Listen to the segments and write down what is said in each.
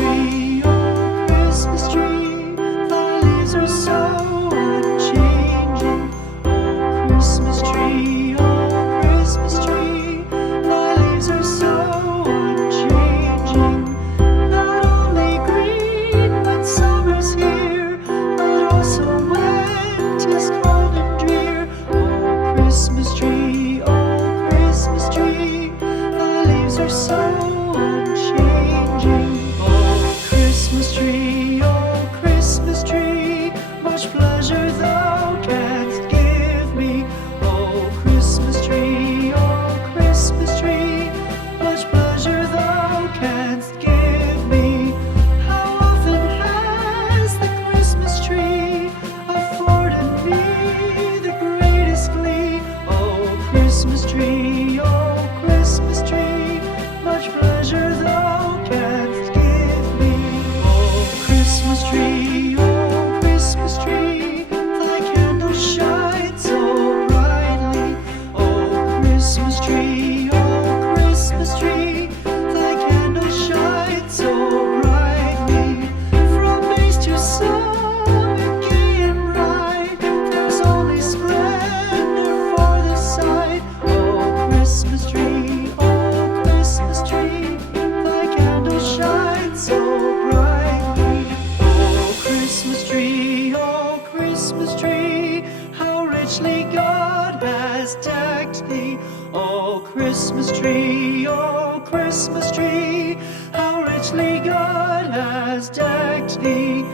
tree, oh Christmas tree, thy leaves are so unchanging. Oh Christmas tree, thy leaves are so unchanging. Not only green when summer's here, but also when 'tis cold and drear. Oh Christmas tree, thy leaves are so unchanging. Oh Christmas tree, much pleasure thou canst give me. Oh Christmas tree, much pleasure thou canst give me. How often has the Christmas tree afforded me the greatest glee? Oh Christmas tree, much pleasure thou canst give me. Oh Christmas tree, thy candles shine so brightly. Oh Christmas tree, thy candles shine so brightly. From base to summit, gay and bright, there's only splendor for the sight. Oh Christmas tree, thy candles shine so brightly. Oh Christmas tree, how richly God has decked thee. Oh Christmas tree, how richly God has decked thee.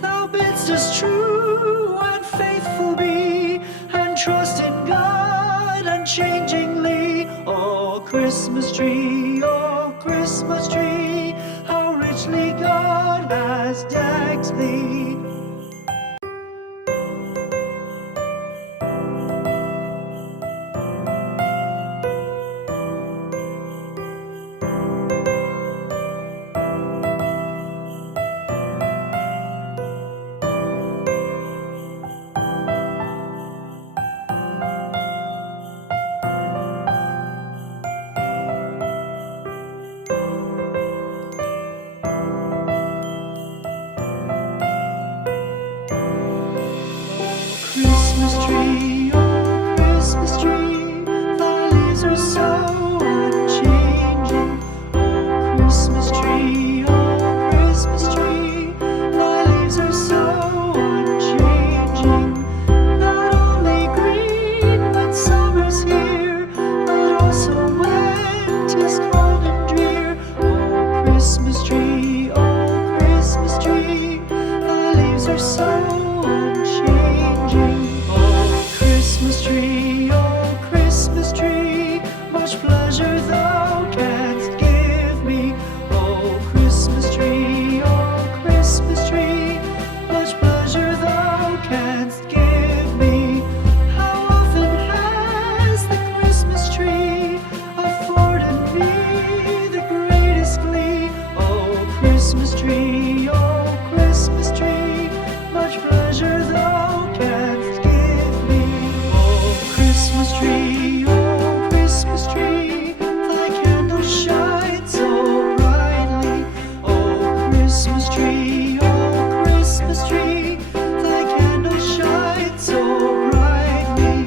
Thou bidst us true and faithful be, and trust in God unchangingly. Oh Christmas tree, how richly God has decked thee. Christmas tree, thy leaves are so unchanging. Oh Christmas tree, thy leaves are so unchanging. Not only green when summer's here, but also when 'tis cold and drear. Oh Christmas tree, thy leaves are so unchanging. Oh Christmas tree, much pleasure thou canst give me. Oh Christmas tree, much pleasure thou canst give me. How often has the Christmas tree afforded me the greatest glee? Oh Christmas tree, much pleasure thou canst give me. Oh Christmas tree, thy candles shine so brightly. Oh Christmas tree, thy candles shine so brightly.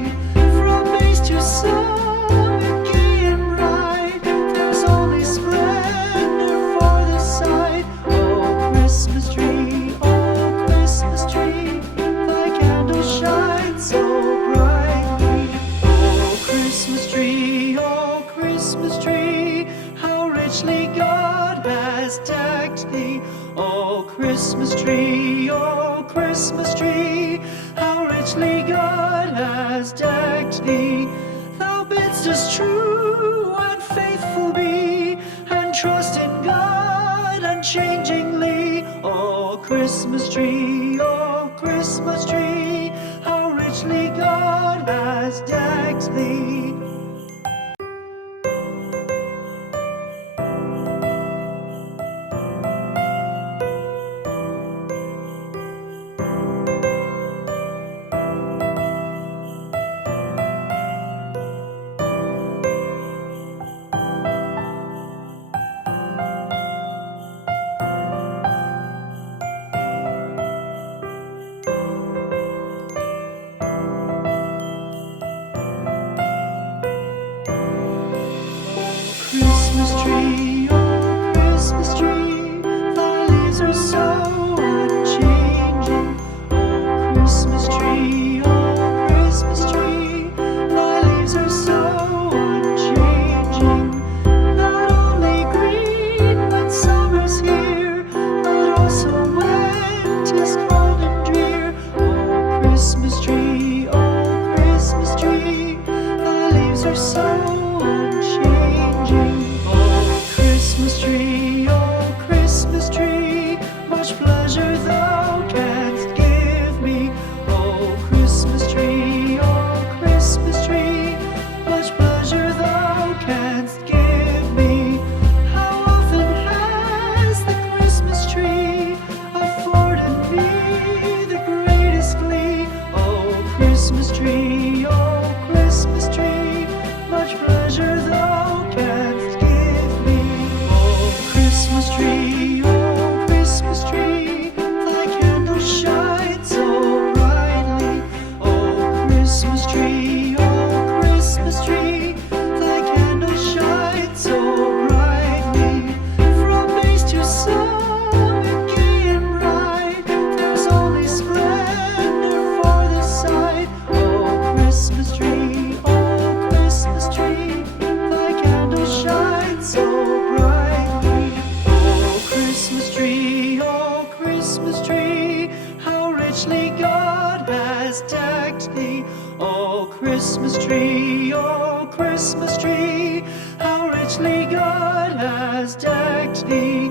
From base to summit, gay and bright, there's only splendor for the sight. Oh Christmas tree, thy candles shine so brightly. Oh Christmas tree, how richly God has decked thee. Oh Christmas tree, how richly God has decked thee. Thou bidst us true and faithful be, and trust in God unchangingly. Oh Christmas tree, how richly God has decked thee. Christmas tree, oh Christmas tree, how richly God has decked thee.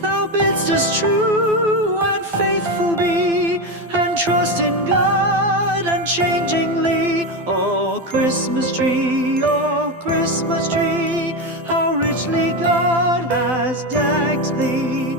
Thou bidst us true and faithful be, and trust in God unchangingly. Oh Christmas tree, how richly God has decked thee.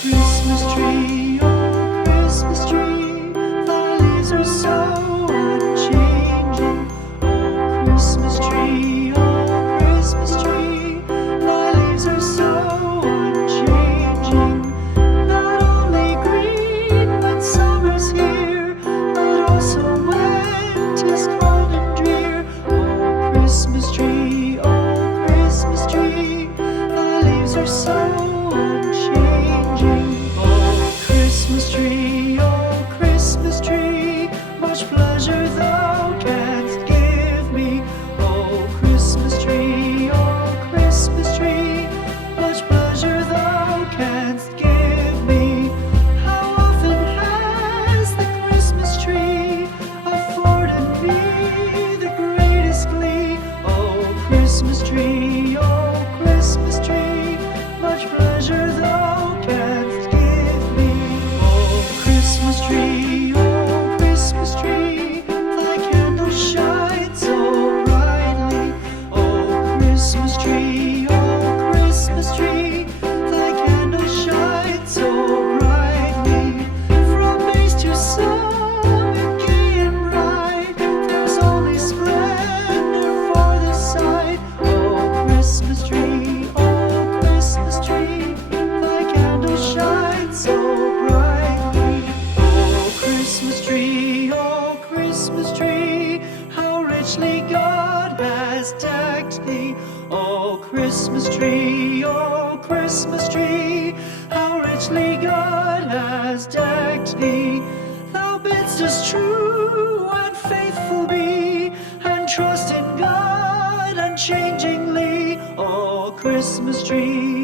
Christmas tree, oh Christmas tree, thy leaves are so unchanging. Oh Christmas tree, thy leaves are so unchanging. Not only green when summer's here, but also when 'tis cold and drear. Oh Christmas tree, thy leaves are so unchanging. Oh Christmas tree, much pleasure thou canst give me. Oh Christmas tree, much pleasure thou canst give me. How often has the Christmas tree afforded me the greatest glee? Oh Christmas tree, much pleasure thou canst give me. Oh Christmas tree, thy candles shine so brightly. Oh Christmas tree, thy candles shine so brightly. From base to summit, gay and bright, there's only splendor for the sight. Oh Christmas tree, thy candles shine so brightly. Oh Christmas tree, how richly God has decked thee. Oh Christmas tree, how richly God has decked thee. Thou bidst us true and faithful be, and trust in God unchangingly. Oh Christmas tree,